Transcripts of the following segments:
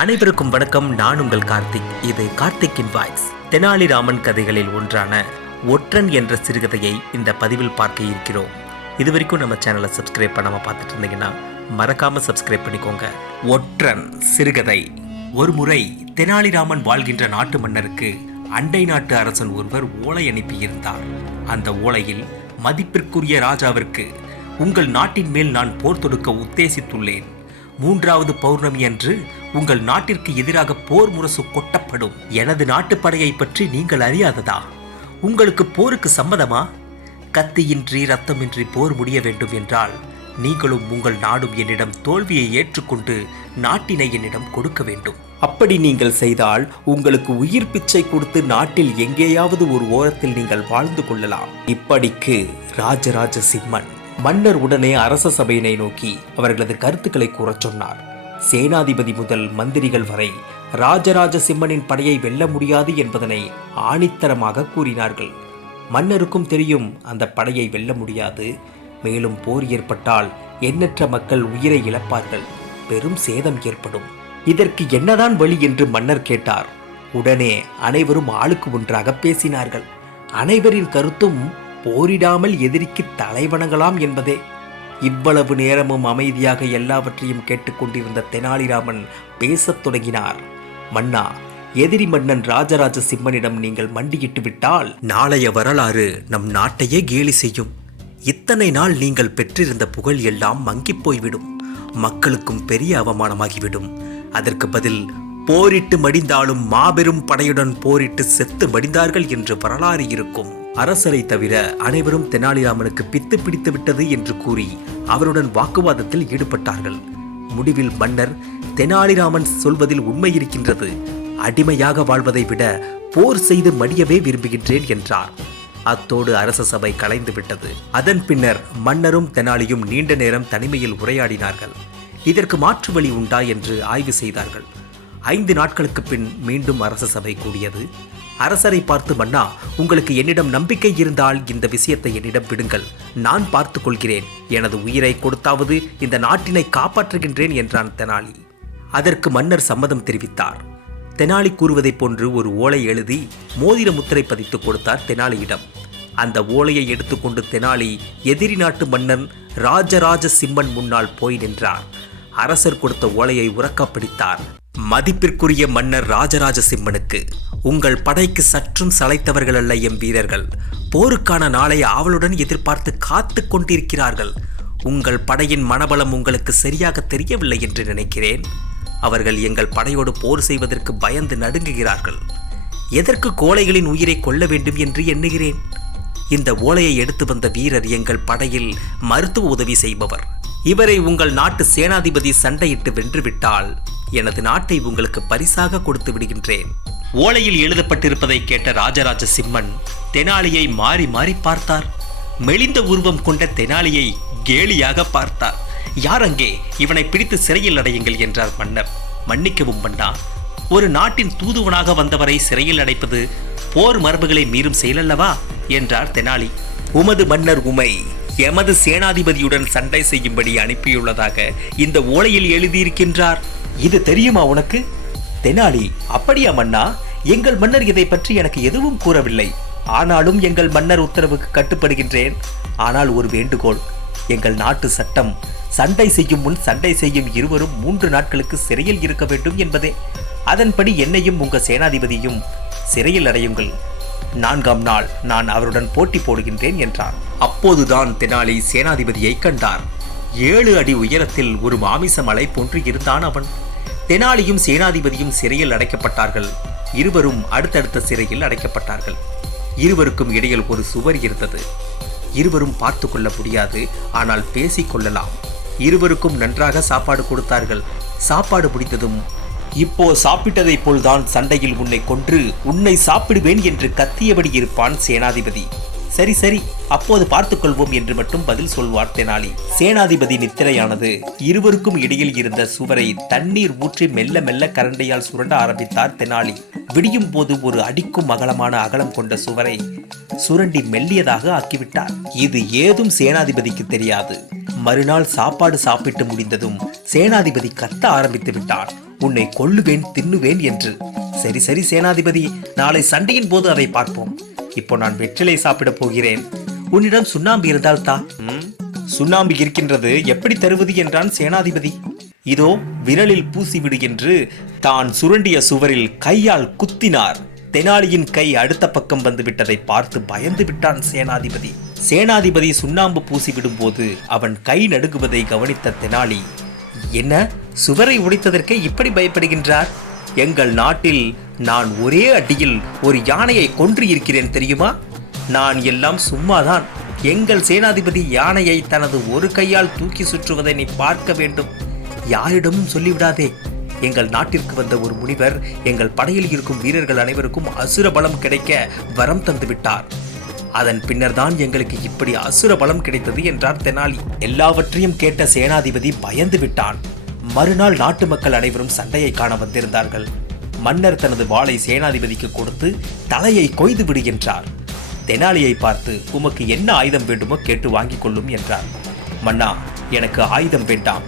அனைவருக்கும் வணக்கம். நான் உங்கள் கார்த்திக். இது கார்த்திக்கின் வாய்ஸ். தெனாலிராமன் கதைகளில் ஒன்றான ஒற்றன் என்ற சிறுகதையை இந்த பதிவில் பார்க்க இருக்கிறோம். இது வரைக்கும் நம்ம சேனலை சப்ஸ்கிரைப் பண்ணாம பார்த்துட்டு இருந்தீங்கன்னா மறக்காம சப்ஸ்கிரைப் பண்ணிக்கோங்க. ஒற்றன் சிறுகதை. ஒரு முறை தெனாலிராமன் வாழ்கின்ற நாட்டு மன்னருக்கு அண்டை நாட்டு அரசன் ஒருவர் ஓலை அனுப்பியிருந்தார். அந்த ஓலையில், மதிப்பிற்குரிய ராஜாவிற்கு, உங்கள் நாட்டின் மேல் நான் போர் தொடுக்க உத்தேசித்துள்ளேன். 3வது பௌர்ணமி அன்று உங்கள் நாட்டிற்கு எதிராக போர் முரசு கொட்டப்படும். எனது நாட்டுப்படையை பற்றி நீங்கள் அறியாததா? உங்களுக்கு போருக்கு சம்மதமா? கத்தியின்றி ரத்தமின்றி போர் முடிய வேண்டும் என்றால் நீங்களும் உங்கள் நாடும் என்னிடம் தோல்வியை ஏற்றுக்கொண்டு நாட்டினை என்னிடம் கொடுக்க வேண்டும். அப்படி நீங்கள் செய்தால் உங்களுக்கு உயிர் பிச்சை கொடுத்து நாட்டில் எங்கேயாவது ஒரு ஓரத்தில் நீங்கள் வாழ்ந்து கொள்ளலாம். இப்படிக்கு ராஜராஜ சிம்மன். மன்னர் உடனே அரச சபையினை நோக்கி அவர்களது கருத்துக்களை கூறச் சொன்னார். சேனாதிபதி முதல் மந்திரிகள் வரை ராஜராஜ சிம்மனின் படையை வெல்ல முடியாது என்பதனை ஆணித்தரமாக கூறினார்கள். மன்னருக்கும் தெரியும் அந்த படையை வெல்ல முடியாது. மேலும் போர் ஏற்பட்டால் எண்ணற்ற மக்கள் உயிரை இழப்பார்கள், பெரும் சேதம் ஏற்படும். இதற்கு என்னதான் வழி என்று மன்னர் கேட்டார். உடனே அனைவரும் ஆளுக்கு ஒன்றாக பேசினார்கள். அனைவரின் கருத்தும் போரிடாமல் எதிரிக்கு தலைவணங்கலாம் என்பதே. இவ்வளவு நேரமும் அமைதியாக எல்லாவற்றையும் கேட்டுக்கொண்டிருந்த தெனாலிராமன் பேசத் தொடங்கினார். மன்னா, எதிரி மன்னன் ராஜராஜ சிம்மனிடம் நீங்கள் மண்டியிட்டு விட்டால் நாளைய வரலாறு நம் நாட்டையே கேலி செய்யும். இத்தனை நாள் நீங்கள் பெற்றிருந்த புகழ் எல்லாம் மங்கிப் போய்விடும். மக்களுக்கும் பெரிய அவமானமாகிவிடும். அதற்கு பதில் போரிட்டு மடிந்தாலும் மாபெரும் படையுடன் போரிட்டு செத்து மடிந்தார்கள் என்று வரலாறு இருக்கும். அரசரை தவிர அனைவரும் தெனாலிராமனுக்கு பித்து பிடித்து விட்டது என்று கூறி அவருடன் வாக்குவாதத்தில் ஈடுபட்டார்கள். முடிவில் மன்னர், தெனாலிராமன் சொல்வதில் உண்மை இருக்கின்றது. அடிமையாக வாழ்வதை விட போர் செய்து மடியவே விரும்புகின்றேன் என்றார். அத்தோடு அரச சபை கலைந்து விட்டது. அதன் பின்னர் மன்னரும் தெனாலியும் நீண்ட நேரம் தனிமையில் உரையாடினார்கள். இதற்கு மாற்று வழி உண்டா என்று ஆய்வு செய்தார்கள். 5 நாட்களுக்கு பின் மீண்டும் அரச சபை கூடியது. அரசரை பார்த்து, மன்னா, உங்களுக்கு என்னிடம் நம்பிக்கை இருந்தால் இந்த விஷயத்தை என்னிடம் விடுங்கள். நான் பார்த்து கொள்கிறேன். எனது உயிரை கொடுத்தாவது இந்த நாட்டினை காப்பாற்றுகின்றேன் என்றான் தெனாலி. அதற்கு மன்னர் சம்மதம் தெரிவித்தார். தெனாலி கூறுவதைப் போன்று ஒரு ஓலை எழுதி மோதிர முத்திரை பதித்து கொடுத்தார் தெனாலியிடம். அந்த ஓலையை எடுத்துக்கொண்டு தெனாலி எதிரி நாட்டு மன்னன் ராஜராஜ சிம்மன் முன்னால் போய் நின்றார். அரசர் கொடுத்த ஓலையை உரக்க பிடித்தார். மதிப்பிற்குரிய மன்னர் ராஜராஜ சிம்மனுக்கு, உங்கள் படைக்கு சற்றும் சளைத்தவர்கள் அல்ல எம் வீரர்கள். போருக்கான நாளை ஆவலுடன் எதிர்பார்த்து காத்து கொண்டிருக்கிறார்கள். உங்கள் படையின் மனபலம் உங்களுக்கு சரியாக தெரியவில்லை என்று நினைக்கிறேன். அவர்கள் எங்கள் படையோடு போர் செய்வதற்கு பயந்து நடுங்குகிறார்கள். எதற்கு கோழைகளின் உயிரை கொள்ள வேண்டும் என்று எண்ணுகிறேன். இந்த ஓலையை எடுத்து வந்த வீரர் எங்கள் படையில் மருத்துவ உதவி செய்பவர். இவரை உங்கள் நாட்டு சேனாதிபதி சண்டையிட்டு வென்றுவிட்டால் எனது நாட்டை உங்களுக்கு பரிசாக கொடுத்து விடுகின்றேன். ஓலையில் எழுதப்பட்டிருப்பதை கேட்ட ராஜராஜ சிம்மன் தெனாலியை மாறி மாறி பார்த்தார். மெலிந்த உருவம் கொண்ட தெனாலியை கேலியாக பார்த்தார். யார் அங்கே? இவனை பிடித்து சிறையில் அடையுங்கள் என்றார் மன்னர். மன்னிக்கவும் மன்னா, ஒரு நாட்டின் தூதுவனாக வந்தவரை சிறையில் அடைப்பது போர் மரபுகளை மீறும் செயலல்லவா என்றார் தெனாலி. உமது மன்னர் உமை எமது சேனாதிபதியுடன் சண்டை செய்யும்படி அனுப்பியுள்ளதாக இந்த ஓலையில் எழுதியிருக்கின்றார். இது தெரியுமா உனக்கு? தெனாலி, அப்படியா மன்னா? எங்கள் மன்னர் இதை பற்றி எனக்கு எதுவும் கூறவில்லை. ஆனாலும் எங்கள் மன்னர் உத்தரவுக்கு கட்டுப்படுகின்றேன். ஆனால் ஒரு வேண்டுகோள். எங்கள் நாட்டு சட்டம் சண்டை செய்யும் முன் சண்டை செய்யும் இருவரும் 3 நாட்களுக்கு சிறையில் இருக்க வேண்டும் என்பதே. அதன்படி என்னையும் உங்க சேனாதிபதியும் சிறையில் அடையுங்கள். 4ஆம் நாள் நான் அவருடன் போட்டி போடுகின்றேன் என்றார். அப்போதுதான் தெனாலி சேனாதிபதியை கண்டார். 7 அடி உயரத்தில் ஒரு மாமிச மலை போன்று இருந்தான் அவன். தெனாலியும் சேனாதிபதியும் சிறையில் அடைக்கப்பட்டார்கள். இருவரும் அடுத்தடுத்த சிறையில் அடைக்கப்பட்டார்கள். இருவருக்கும் இடையில் ஒரு சுவர் இருந்தது. இருவரும் பார்த்து கொள்ள முடியாது, ஆனால் பேசிக் கொள்ளலாம். இருவருக்கும் நன்றாக சாப்பாடு கொடுத்தார்கள். சாப்பாடு முடிந்ததும், இப்போ சாப்பிட்டதை போல்தான் சண்டையில் உன்னை கொன்று உன்னை சாப்பிடுவேன் என்று கத்தியபடி இருப்பான் சேனாதிபதி. சரி சரி, அப்போது பார்த்துக்கொள்வோம் என்று மட்டும் பதில் சொல்வார் தெனாலி. சேனாதிபதி நித்திரையானது. இருவருக்கும் இடையில் இருந்த சுவரை தண்ணீர் ஊற்றி மெல்ல மெல்ல கரண்டையால் சுரண்ட ஆரம்பித்தார் தெனாலி. விடியும் போது ஒரு அடிக்கும் அகலமான அகலம் கொண்ட சுவரை சுரண்டி மெல்லியதாக ஆக்கிவிட்டார். இது ஏதும் சேனாதிபதிக்கு தெரியாது. மறுநாள் சாப்பாடு சாப்பிட்டு முடிந்ததும் சேனாதிபதி கத்த ஆரம்பித்து விட்டார். உன்னை கொல்லுவேன் தின்னுவேன் என்று. சரி சரி சேனாதிபதி, நாளை சண்டையின் போது அதை பார்ப்போம். இப்போ நான் வெற்றிலை சாப்பிட போகிறேன். உன்னிடம் சுண்ணாம்பு இருந்தால் தா. சுண்ணாம்பு இருக்கின்றது, எப்படி தருவது என்றான் சேனாதிபதி. இதோ விரலில் பூசிவிடு என்று தான் சுரண்டிய சுவரில் கையால் குத்தினார். தெனாலியின் கை அடுத்த பக்கம் வந்து விட்டதை பார்த்து பயந்து விட்டான் சேனாதிபதி. சேனாதிபதி சுண்ணாம்பு பூசிவிடும் போது அவன் கை நடுங்குவதை கவனித்த தெனாலி, என்ன சுவரை உடைத்ததற்கே இப்படி பயப்படுகின்றார்? எங்கள் நாட்டில் நான் ஒரே அடியில் ஒரு யானையை கொன்று இருக்கிறேன் தெரியுமா? நான் எல்லாம் சும்மாதான். எங்கள் சேனாதிபதி யானையை தனது ஒரு கையால் தூக்கி சுற்றுவதை நீ பார்க்க வேண்டும். யாரிடமும் சொல்லிவிடாதே. எங்கள் நாட்டிற்கு வந்த ஒரு முனிவர் எங்கள் படையில் இருக்கும் வீரர்கள் அனைவருக்கும் அசுர பலம் கிடைக்க வரம் தந்து விட்டார். அதன் பின்னர் தான் எங்களுக்கு இப்படி அசுர பலம் கிடைத்தது என்றார் தெனாலி. எல்லாவற்றையும் கேட்ட சேனாதிபதி பயந்து விட்டான். மறுநாள் நாட்டு மக்கள் அனைவரும் சண்டையை காண வந்திருந்தார்கள். மன்னர் தனது வாளை சேனாதிபதிக்கு கொடுத்து தலையை கொய்து விடு என்றார். தெனாலியை பார்த்து, உமக்கு என்ன ஆயுதம் வேண்டுமோ கேட்டு வாங்கிக் கொள்ளும் என்றார். மன்னா, எனக்கு ஆயுதம் வேண்டாம்,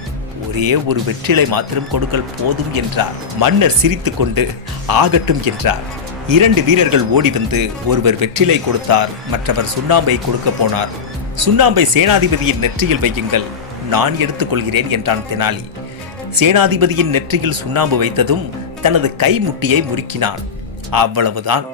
ஒரே ஒரு வெற்றிலை மாத்திரம் கொடுக்கல் போதும் என்றார். மன்னர் சிரித்து கொண்டு ஆகட்டும் என்றார். 2 வீரர்கள் ஓடி வந்து ஒருவர் வெற்றிலை கொடுத்தார், மற்றவர் சுண்ணாம்பை கொடுக்க போனார். சுண்ணாம்பை சேனாதிபதியின் நெற்றியில் வையுங்கள், நான் எடுத்துக்கொள்கிறேன் என்றான் தெனாலி. சேனாதிபதியின் நெற்றியில் சுண்ணாம்பு வைத்ததும் தனது கை முட்டியை முறுக்கினான். அவ்வளவுதான்.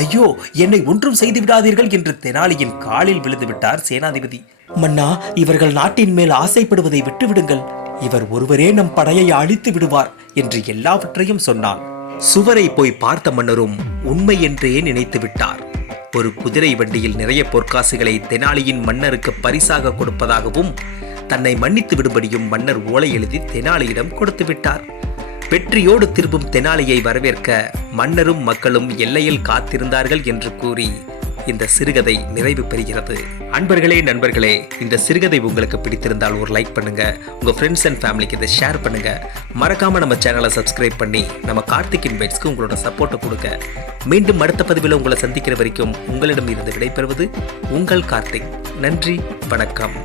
ஐயோ, என்னை ஒன்றும் செய்து விடாதீர்கள் என்று தெனாலியின் காலில் விழுந்து விட்டார் சேனாதிபதி. மன்னா, இவர்கள் நாட்டின் மேல் ஆசைப்படுவதை விட்டுவிடுங்கள். இவர் ஒருவரே நம் படையை அழித்து விடுவார் என்று எல்லாவற்றையும் சொன்னான். சுவரை போய் பார்த்த மன்னரும் உண்மை என்றே நினைத்து விட்டார். ஒரு குதிரை வண்டியில் நிறைய பொற்காசுகளை தெனாலியின் மன்னருக்கு பரிசாக கொடுப்பதாகவும் தன்னை மன்னித்து விடும்படியும் மன்னர் ஓலை எழுதி தெனாலியிடம் கொடுத்து விட்டார். வெற்றியோடு திரும்பும் தெனாலியை வரவேற்க மன்னரும் மக்களும் எல்லையில் காத்திருந்தார்கள் என்று கூறி இந்த சிறுகதை நிறைவு பெறுகிறது. அன்பர்களே, நண்பர்களே, இந்த சிறுகதை உங்களுக்கு பிடித்திருந்தால் ஒரு லைக் பண்ணுங்க, உங்க ஃப்ரெண்ட்ஸ் அண்ட் ஃபேமிலிக்கு இதை ஷேர் பண்ணுங்க. மறக்காம நம்ம சேனலை சப்ஸ்கிரைப் பண்ணி நம்ம கார்த்திகின் பைட்ஸ்க்கு உங்களோட சப்போர்ட்டை கொடுங்க. மீண்டும் அடுத்த பதிவில் உங்களை சந்திக்கிற வரைக்கும் உங்களிடம் இருந்து விடைபெறுவது உங்கள் கார்த்திக். நன்றி, வணக்கம்.